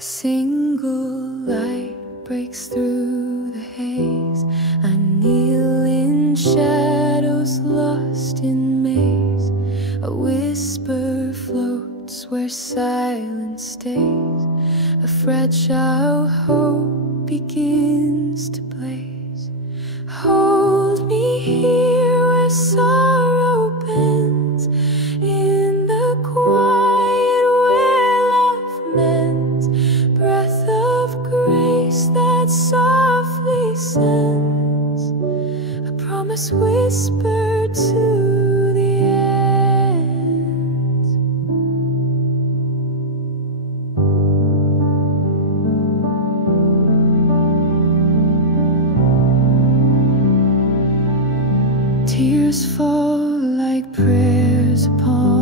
A single light breaks through the haze. I kneel in shadows lost in maze. A whisper floats where silence stays. A fragile hope begins to blaze. Hold me here where sorrow bends, in the quiet where love mends. Breath of grace that softly sends a promise whispered to the ends. Tears fall like prayers upon